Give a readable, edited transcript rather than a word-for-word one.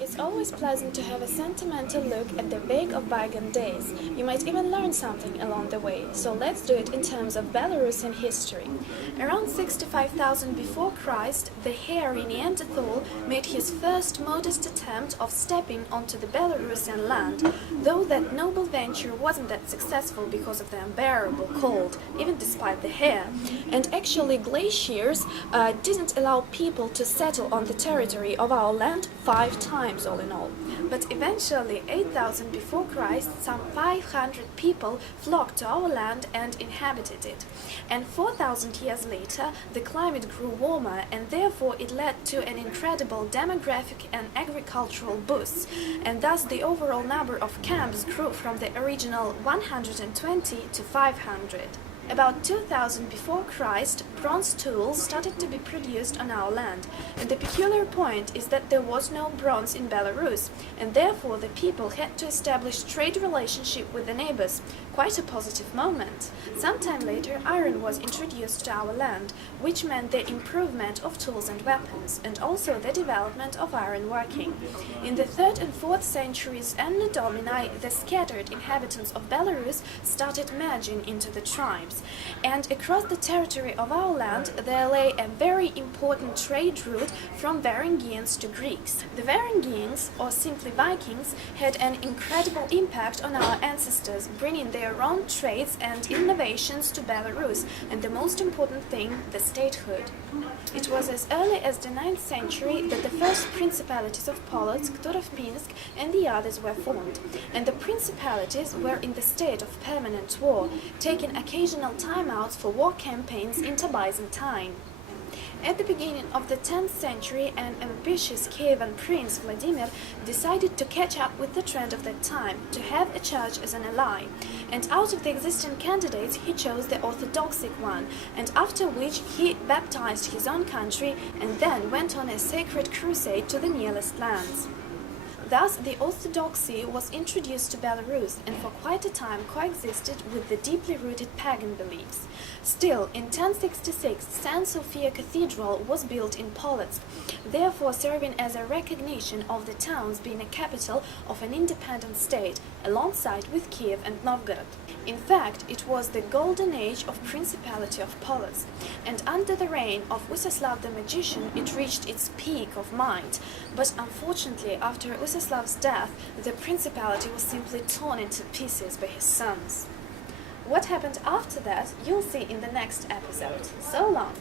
It's always pleasant to have a sentimental look at the wake of bygone days. You might even learn something along the way, so let's do it in terms of Belarusian history. Around 65,000 before Christ, the hairy Neanderthal made his first modest attempt of stepping onto the Belarusian land, though that noble venture wasn't that successful because of the unbearable cold, even despite the hair. And actually glaciers didn't allow people to settle on the territory of our land 5 times all in all. But eventually, 8,000 before Christ, some 500 people flocked to our land and inhabited it. And 4,000 years later, the climate grew warmer, and therefore it led to an incredible demographic and agricultural boost, and thus the overall number of camps grew from the original 120 to 500. About 2000 before Christ, bronze tools started to be produced on our land, and the peculiar point is that there was no bronze in Belarus, and therefore the people had to establish trade relationship with the neighbors. Quite a positive moment. Sometime later, iron was introduced to our land, which meant the improvement of tools and weapons, and also the development of iron working. In the 3rd and 4th centuries Anno Domini, the scattered inhabitants of Belarus started merging into the tribes, and across the territory of our land there lay a very important trade route from Varangians to Greeks. The Varangians, or simply Vikings, had an incredible impact on our ancestors, bringing their own trades and innovations to Belarus, and the most important thing, the statehood. It was as early as the 9th century that the first principalities of Polotsk, Turovpinsk and the others were formed, and the principalities were in the state of permanent war, taking occasional timeouts for war campaigns into Byzantine. At the beginning of the 10th century, an ambitious Kievan prince, Vladimir, decided to catch up with the trend of that time, to have a church as an ally. And out of the existing candidates, he chose the orthodoxic one, and after which he baptized his own country and then went on a sacred crusade to the nearest lands. Thus, the orthodoxy was introduced to Belarus and for quite a time coexisted with the deeply rooted pagan beliefs. Still, in 1066, St. Sophia Cathedral was built in Polotsk, therefore serving as a recognition of the towns being a capital of an independent state, alongside with Kiev and Novgorod. In fact, it was the golden age of Principality of Polotsk, and under the reign of Usislav the Magician it reached its peak of might. But unfortunately, after Usislav's death, the principality was simply torn into pieces by his sons. What happened after that, you'll see in the next episode. So long!